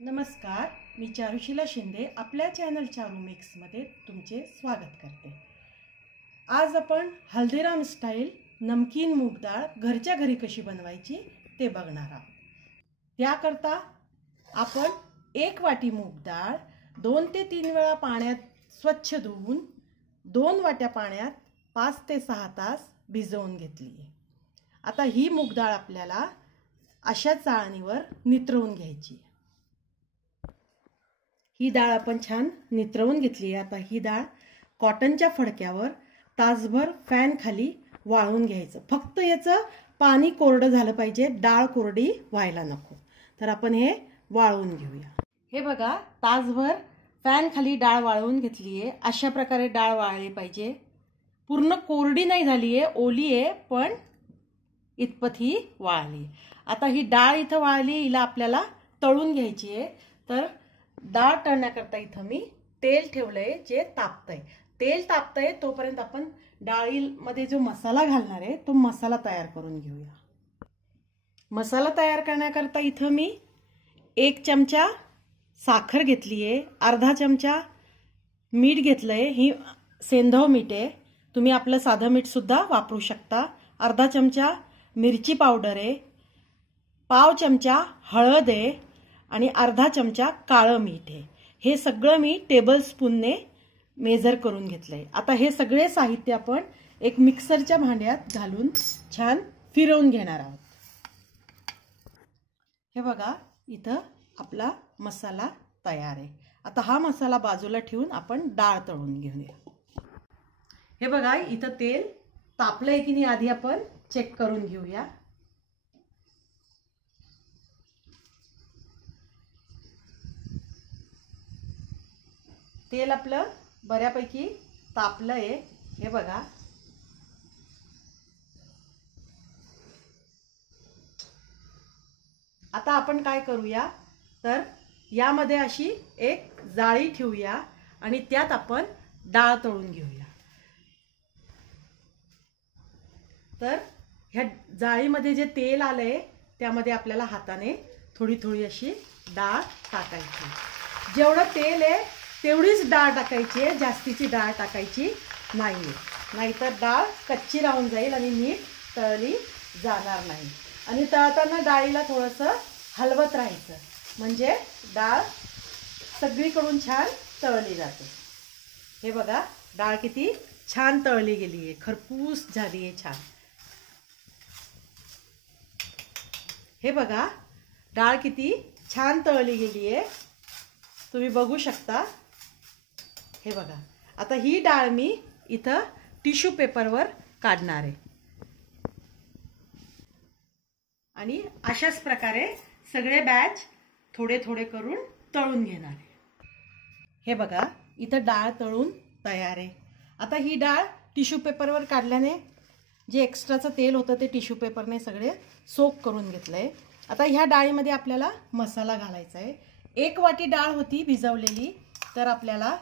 नमस्कार, मी चारुशीला शिंदे आपल्या चॅनल चारू मिक्समध्ये तुमचे स्वागत करते। आज आपण हल्दीराम स्टाईल नमकीन मूग डाळ घरच्या घरी कशी बनवायची ते बघणार आहोत। त्याकरता आपण 1 वाटी मूग डाळ 2 ते 3 वेळा पाण्यात स्वच्छ धुवून 2 वाट्या पाण्यात 5 ते 6 तास भिजवून घेतली आहे। आता ही मूग डाळ आपल्याला अशा चाळणीवर नितरवून घ्यायची। ही डाळ आपण छान नितरवून घेतली आहे। आता ही डाळ कॉटनच्या फडक्यावर तासभर फॅन खाली वाळवून घ्यायचं। फक्त याचं पाणी कोरडं झालं पाहिजे, डाळ कोरडी व्हायला नको। तर आपण हे वाळवून घेऊया। हे बघा, तासभर फॅन खाली डाळ वाळवून घेतली आहे। अशा प्रकारे डाळ वाळली पाहिजे। पूर्ण कोरडी नाही झाली आहे, ओली आहे, पण इतपत ही वाळली। आता ही डाळ इथं वाळली, हिला आपल्याला तळून घ्यायची आहे। तर डाळ तळण्याकरता इथं मी तेल ठेवलंय जे तापतंय। तेल तापतंय तोपर्यंत आपण डाळीमध्ये जो मसाला घालणार आहे तो मसाला तयार करून घेऊया। मसाला तयार करण्याकरता इथं मी 1 चमचा साखर घेतली आहे, अर्धा चमचा मीठ घेतलंय, ही सेंधव मीठ आहे, तुम्ही आपलं साधं मीठ सुद्धा वापरू शकता। अर्धा चमचा मिरची पावडर आहे, पाव चमचा हळद आहे आणि अर्धा चमचा काळं मीठ आहे। हे सगळं मी टेबलस्पूनने मेजर करून घेतलंय। आता हे सगळे साहित्य आपण एक मिक्सरच्या भांड्यात घालून छान फिरवून घेणार आहोत। हे बघा, इथं आपला मसाला तयार आहे। आता हा मसाला बाजूला ठेवून आपण डाळ तळून घेऊया। हे बघा, इथं तेल तापलंय की नाही आधी आपण चेक करून घेऊया। तेल आपलं बऱ्यापैकी तापलंय, हे बघा। आता आपण काय करूया, तर यामध्ये अशी एक जाळी ठेवूया आणि त्यात आपण डाळ तळून घेऊया। तर ह्या जाळीमध्ये जे तेल आलंय त्यामध्ये आपल्याला हाताने थोडी थोडी अशी डाळ टाकायची। जेवढं तेल आहे तेवढीच डाळ टाकायची आहे, जास्तीची डाळ टाकायची नाहीये, नाहीतर डाळ कच्ची राहून जाईल आणि नीट तळली जाणार नाही। आणि तळताना डाळीला थोडंसं हलवत राहायचं, म्हणजे डाळ सगळीकडून छान तळली जाते। हे बघा, डाळ किती छान तळली गेली आहे, खरपूस झाली आहे छान। हे बघा, डाळ किती छान तळली गेली आहे, तुम्ही बघू शकता। हे बघा, आता ही डाळ मी इथं टिश्यू पेपरवर काढणार आहे आणि अशाच प्रकारे सगळे बॅच थोडे थोडे करून तळून घेणार आहे। हे बघा, इथं डाळ तळून तयार आहे। आता ही डाळ टिश्यू पेपरवर काढल्याने जे एक्स्ट्राचं तेल होतं ते टिश्यू पेपरने सगळे सोक करून घेतलंय। आता ह्या डाळीमध्ये आपल्याला मसाला घालायचा आहे। 1 वाटी डाळ होती भिजवलेली, तर आपल्याला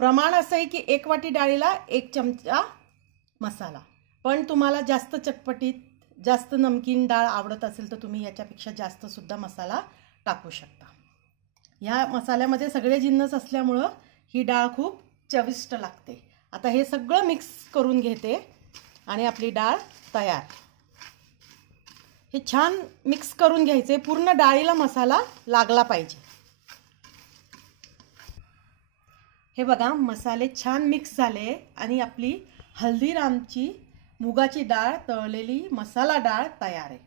प्रमाण असं आहे की 1 वाटी डाळीला 1 चमचा मसाला। पण तुम्हाला जास्त चटपटीत, जास्त नमकीन डाळ आवडत असेल तर तुम्ही याच्यापेक्षा जास्त सुद्धा मसाला टाकू शकता। ह्या मसाल्यामध्ये सगळे जिन्नस असल्यामुळं ही डाळ खूप चविष्ट लागते। आता हे सगळं मिक्स करून घेते आणि आपली डाळ तयार। हे छान मिक्स करून घ्यायचे, पूर्ण डाळीला मसाला लागला पाहिजे। हे बघा, मसाले छान मिक्स झाले आणि आपली हल्दीरामची मुगाची डाळ तळलेली मसाला डाळ तयार आहे।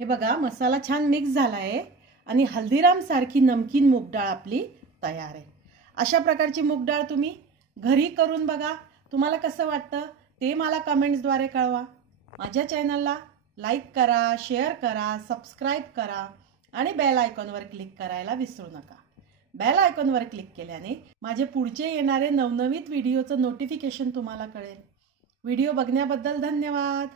हे बघा, मसाला छान मिक्स झाला आहे आणि हल्दीराम सारखी नमकीन मूग डाळ आपली तयार आहे। अशा प्रकारची मूग डाळ तुम्ही घरी करून बघा, तुम्हाला कसं वाटतं ते मला कमेंट्सद्वारे कळवा। माझ्या चॅनलला लाईक करा, शेअर करा, सबस्क्राईब करा आणि बेल आयकॉनवर क्लिक करायला विसरू नका। बेल आयकॉनवर क्लिक केल्याने माझे पुढचे येणारे नवनवीन व्हिडिओचं नोटिफिकेशन तुम्हाला कळेल। व्हिडिओ बघण्याबद्दल धन्यवाद।